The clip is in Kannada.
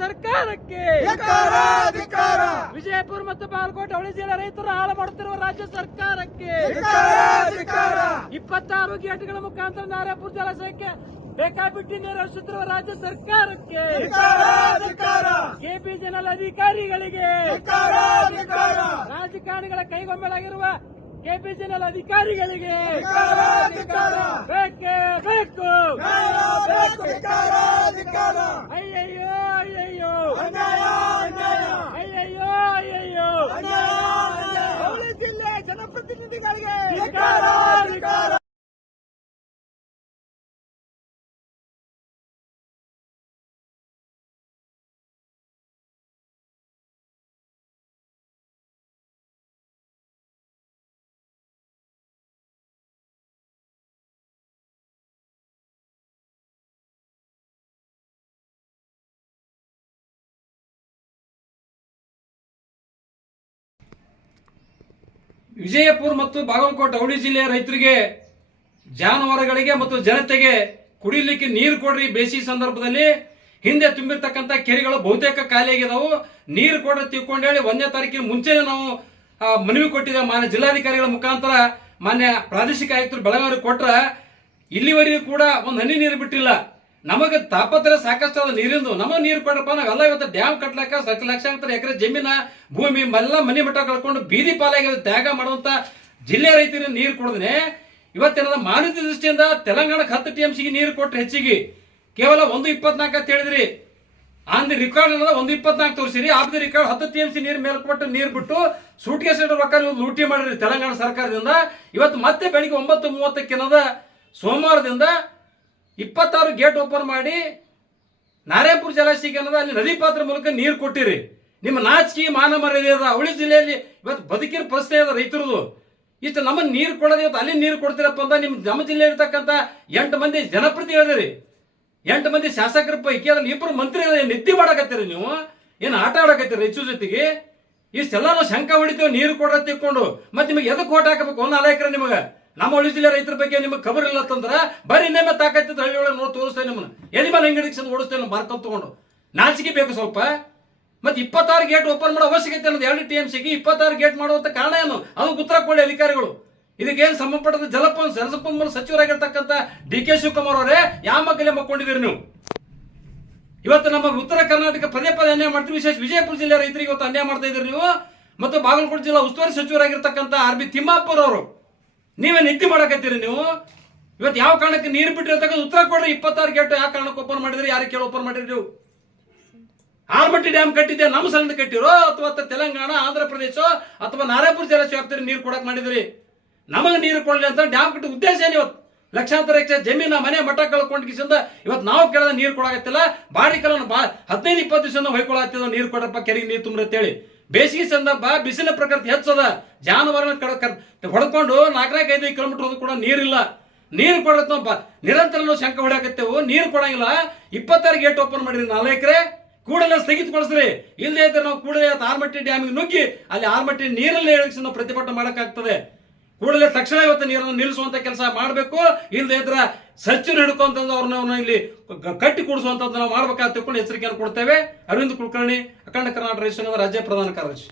ಸರ್ಕಾರಕ್ಕೆ ವಿಜಯಪುರ ಮತ್ತು ಬಾಗಲಕೋಟೆ ಅವಳಿ ಜಿಲ್ಲೆ ರೈತರು ಹಾಳು ಮಾಡುತ್ತಿರುವ ರಾಜ್ಯ ಸರ್ಕಾರಕ್ಕೆ 26 ಗೇಟ್ಗಳ ಮುಖಾಂತರ ನಾರಾಯಣಪುರ ಜಲಾಶಯಕ್ಕೆ ಬೇಕಾಬಿಟ್ಟಿ ನೀರು ಹರಿಸುತ್ತಿರುವ ರಾಜ್ಯ ಸರ್ಕಾರಕ್ಕೆ ಕೆಪಿಸಿಎಲ್ ಅಧಿಕಾರಿಗಳಿಗೆ ರಾಜಕಾರಣಿಗಳ ಕೈಗೊಂಬೆಳಾಗಿರುವ ಕೆಪಿಸಿಎಲ್ ಅಧಿಕಾರಿಗಳಿಗೆ ಬೇಕೇ ಬೇಕು. ಅಯ್ಯಯ್ಯೋ ಅಯ್ಯಯ್ಯೋ ಅಯ್ಯಯ್ಯೋ ಅಯ್ಯಯ್ಯೋ ಅವಳಿ ಜಿಲ್ಲೆ ಜನಪ್ರತಿನಿಧಿಗಳಿಗೆ ವಿಜಯಪುರ ಮತ್ತು ಬಾಗಲಕೋಟೆ ಅವಳಿ ಜಿಲ್ಲೆಯ ರೈತರಿಗೆ, ಜಾನುವಾರುಗಳಿಗೆ ಮತ್ತು ಜನತೆಗೆ ಕುಡಿಲಿಕ್ಕೆ ನೀರು ಕೊಡ್ರಿ. ಬೇಸಿಗೆ ಸಂದರ್ಭದಲ್ಲಿ ಹಿಂದೆ ತುಂಬಿರ್ತಕ್ಕಂಥ ಕೆರೆಗಳು ಬಹುತೇಕ ಖಾಲಿಯಾಗಿದ್ದಾವು. ನೀರು ಕೊಡ್ರಿ ತಿಳ್ಕೊಂಡೇಳಿ 1ನೇ ತಾರೀಕಿನ ಮುಂಚೆನೆ ನಾವು ಮನವಿ ಕೊಟ್ಟಿದ್ದೇವೆ. ಮಾನ್ಯ ಜಿಲ್ಲಾಧಿಕಾರಿಗಳ ಮುಖಾಂತರ ಮಾನ್ಯ ಪ್ರಾದೇಶಿಕ ಆಯುಕ್ತರು ಬೆಳಗಾವಿ ಕೊಟ್ರ ಇಲ್ಲಿವರೆಗೂ ಕೂಡ ಒಂದು ಹನಿ ನೀರು ಬಿಟ್ಟಿಲ್ಲ. ನಮಗೆ ತಾಪತ್ರೆ ಸಾಕಷ್ಟು ಅದ ನೀರಿಂದು. ನಮಗೆ ನೀರು ಕೊಡ್ರಪ್ಪ. ನಾವೆಲ್ಲ ಇವತ್ತು ಡ್ಯಾಮ್ ಕಟ್ಲಾಕ ಲಕ್ಷಾಂತರ ಎಕರೆ ಜಮೀನ ಭೂಮಿ ಎಲ್ಲ ಮನೆ ಮಠ ಕಳ್ಕೊಂಡು ಬೀದಿ ಪಾಲಾಗಿ ತ್ಯಾಗ ಮಾಡುವಂತ ಜಿಲ್ಲೆ ರೈತರಿಗೆ ನೀರು ಕೊಡದ್ರೆ ಇವತ್ತೇನದ ಮಾನವೀಯ ದೃಷ್ಟಿಯಿಂದ ತೆಲಂಗಾಣಕ್ಕೆ 10 TMC ನೀರು ಕೊಟ್ಟರೆ ಹೆಚ್ಚಿಗೆ ಕೇವಲ 1.24 ಅಂತ ಹೇಳಿದ್ರಿ. ಆನ್ ದಿ ರೆಕಾರ್ಡ್ ಅನ್ನೋದ 1.24 ತೋರಿಸಿರಿ. ಆಫ್ ದಿ ರೆಕಾರ್ಡ್ 10 TMC ನೀರು ಮೇಲ್ಕೊಟ್ಟು ನೀರು ಬಿಟ್ಟು ಸೂಟ್ಕೇಸ್ ರೊಕ್ಕ ಲೂಟಿ ಮಾಡಿರಿ ತೆಲಂಗಾಣ ಸರ್ಕಾರದಿಂದ. ಇವತ್ತು ಮತ್ತೆ ಬೆಳಿಗ್ಗೆ 9:30 ಸೋಮವಾರದಿಂದ 26 ಗೇಟ್ ಓಪನ್ ಮಾಡಿ ನಾರಾಯಣಪುರ ಜಲಾಶಯಕ್ಕೆ ಅನ್ನೋದ ಅಲ್ಲಿ ನದಿ ಪಾತ್ರ ಮೂಲಕ ನೀರು ಕೊಟ್ಟಿರಿ. ನಿಮ್ಮ ನಾಚಿಕೆ ಮಾನ ಮರ್ಯಾದೆ ಅದ. ಅವಳಿ ಜಿಲ್ಲೆಯಲ್ಲಿ ಇವತ್ತು ಬದುಕಿನ ಪರಿಸ್ಥಿತಿ ಅದ ರೈತರದು. ಇಷ್ಟು ನಮ್ಮನ್ನು ನೀರು ಕೊಡೋದು ಇವತ್ತು ಅಲ್ಲಿ ನೀರು ಕೊಡ್ತೀರಪ್ಪ ಅಂತ ನಮ್ಮ ಜಿಲ್ಲೆ ಇರ್ತಕ್ಕಂಥ 8 ಮಂದಿ ಜನಪ್ರತಿ ಹೇಳಿದ್ರಿ. 8 ಮಂದಿ ಶಾಸಕರ ಪೈಕಿ ಅದ್ರಲ್ಲಿ 2 ಮಂತ್ರಿ ನಿದ್ದೆ ಮಾಡಕತ್ತೀರಿ. ನೀವು ಏನು ಆಟ ಆಡಕತ್ತೀರಿ ರೈತರ ಜೊತೆಗೆ? ಇಷ್ಟೆಲ್ಲ ನಾವು ಶಂಕ ಹೊಡಿತೀವಿ ನೀರು ಕೊಡ ತಿಳ್ಕೊಂಡು. ಮತ್ತೆ ನಿಮಗೆ ಎದಕ್ಕೆ ಓಟ್ ಹಾಕಬೇಕು? 4 ಎಕರೆ ನಿಮಗೆ ನಮ್ಮ ಅವಳಿ ಜಿಲ್ಲೆ ರೈತರ ಬಗ್ಗೆ ನಿಮಗೆ ಖಬರ್ ಇಲ್ಲ ಅಂತಂದ್ರ ಬರೀ ಇನ್ನೊಮ್ಮೆ ತಾಕತ್ತಿದ್ದು ಹಳ್ಳಿ ಒಳಗೆ ನೋಡಿ ತೋರಿಸ್ತೇವೆ. ನಿಮ್ಮನ್ನ ಎಲ್ಲಿ ಮೇಲೆ ಅಂಗಡಿಗೆ ಓಡಿಸ್ತೇವೆ ಮಾರ್ಕೊಂಡು ತಗೊಂಡು. ನಾಚಿಕೆ ಬೇಕು ಸ್ವಲ್ಪ. ಮತ್ತೆ 26 ಗೇಟ್ ಓಪನ್ ಮಾಡೋ ಅವಶ್ಯಕತೆ ಅನ್ನೋದು 2 TMCಗೆ 26 ಗೇಟ್ ಮಾಡುವಂತ ಕಾರಣ ಏನು? ಅದು ಉತ್ತರ ಕೊಡಿ ಅಧಿಕಾರಿಗಳು. ಇದಕ್ಕೇನು ಸಂಬಂಧಪಟ್ಟದ ಜಲಸಂಪನ್ಮೂಲ ಸಚಿವರಾಗಿರ್ತಕ್ಕಂಥ DK ಶಿವಕುಮಾರ್ ಅವರೇ ಯಾವ ಮಕ್ಕಳೇ ಮಕ್ಕೊಂಡಿದ್ದೀರಿ ನೀವು? ಇವತ್ತು ನಮ್ಮ ಉತ್ತರ ಕರ್ನಾಟಕ ಪದೇ ಅನ್ಯಾಯ ಮಾಡ್ತೀವಿ. ವಿಶೇಷ ವಿಜಯಪುರ ಜಿಲ್ಲೆ ರೈತರಿಗೆ ಇವತ್ತು ಅನ್ಯಾಯ ಮಾಡ್ತಾ ಇದ್ದೀರಿ ನೀವು. ಮತ್ತು ಬಾಗಲಕೋಟೆ ಜಿಲ್ಲಾ ಉಸ್ತುವಾರಿ ಸಚಿವರಾಗಿರ್ತಕ್ಕಂಥ RB ತಿಮ್ಮಾಪುರ್ ಅವರು ನೀವೇ ನಿದ್ದೆ ಮಾಡಕತ್ತೀರಿ ನೀವು. ಇವತ್ತು ಯಾವ ಕಾರಣಕ್ಕೆ ನೀರು ಬಿಟ್ಟಿರ್ತಕ್ಕಂಥ ಉತ್ತರ ಕೊಡ್ರಿ. 26 ಗೇಟ್ ಯಾವ ಕಾರಣಕ್ಕೆ ಓಪನ್ ಮಾಡಿದ್ರಿ? ಯಾರಿಗೆ ಕೇಳಿ ಓಪನ್ ಮಾಡಿದ್ರಿ ನೀವು? ಆಲ್ಮಟ್ಟಿ ಡ್ಯಾಮ್ ಕಟ್ಟಿದ್ದೆ ನಮ್ಮ ಸಣ್ಣ ಕಟ್ಟಿರೋ ಅಥವಾ ತೆಲಂಗಾಣ, ಆಂಧ್ರ ಪ್ರದೇಶ ಅಥವಾ ನಾರಾಯಣಪುರ ಜಲಾಶಯ ವ್ಯಾಪ್ತಿಯಲ್ಲಿ ನೀರು ಕೊಡಕ್ ಮಾಡಿದ್ರಿ. ನಮಗೆ ನೀರು ಕೊಡಲಿ ಅಂತ ಡ್ಯಾಮ್ ಕಟ್ಟಿ ಉದ್ದೇಶ ಏನು? ಇವತ್ತು ಲಕ್ಷಾಂತರ ಎಕರೆ ಜಮೀನ ಮನೆ ಮಠ ಕಳ್ಕೊಂಡು ಕಿಸಿಂದ ಇವತ್ತು ನಾವು ಕೇಳಿದ ನೀರು ಕೊಡಾಕತ್ತಿಲ್ಲ. ಬಾಡಿ ಕಲನ್ನು 15-20 ದಿವಸ ಹೊಯ್ಕೊಳತ್ತಿದ ನೀರು ಕೊಡಪ್ಪ ಕೆರೆಗೆ ನೀರು ತುಂಬ್ರಿ ಅಂತೇಳಿ. ಬೇಸಿಗೆ ಸಂದರ್ಭ ಬಿಸಿಲ ಪ್ರಕೃತಿ ಹೆಚ್ಚದ. ಜಾನುವಾರುಗಳನ್ನ ಹೊಡ್ಕೊಂಡು 4-5 ಕಿಲೋಮೀಟರ್ ಕೂಡ ನೀರಿಲ್ಲ. ನೀರು ಕೊಡತ್ತ ನಿರಂತರ ನಾವು ಶಂಕ ಹೊಡ್ಯಾಕತ್ತೇವು. ನೀರು ಕೊಡಂಗಿಲ್ಲ. 26 ಗೇಟ್ ಓಪನ್ ಮಾಡಿರಿ. 4 ಎಕರೆ ಕೂಡಲೇ ಸ್ಥಗಿತಗೊಳಿಸ್ರಿ. ಇಲ್ಲದೇ ಇದ್ರೆ ನಾವು ಕೂಡಲೇ ಆಲ್ಮಟ್ಟಿ ಡ್ಯಾಮಿಗೆ ನುಗ್ಗಿ ಅಲ್ಲಿ ಆಲ್ಮಟ್ಟಿ ನೀರಲ್ಲೇ ಇಳಿಸಿ ನಾವು ಪ್ರತಿಭಟನೆ ಮಾಡಕ್ಕಾಗ್ತದೆ. ಕೂಡಲೇ ತಕ್ಷಣ ಇವತ್ತು ನೀರನ್ನು ನಿಲ್ಲಿಸುವಂತ ಕೆಲಸ ಮಾಡಬೇಕು. ಇಲ್ಲದೇ ಇದ್ರೆ ಸಚಿವರು ಹಿಡ್ಕೊಂತಂದು ಅವ್ರನ್ನ ಇಲ್ಲಿ ಕಟ್ಟಿ ಕೂಡಿಸುವಂತದ್ದು ನಾವು ಮಾಡ್ಬೇಕಾದ ತಿಳ್ಕೊಂಡು ಎಚ್ಚರಿಕೆಯನ್ನು ಕೊಡ್ತೇವೆ. ಅರವಿಂದ್ ಕುಲಕರ್ಣಿ, ಅಖಂಡ ಕರ್ನಾಟಕ ರೈತ ಸಂಘದ ರಾಜ್ಯ ಪ್ರಧಾನ ಕಾರ್ಯದರ್ಶಿ.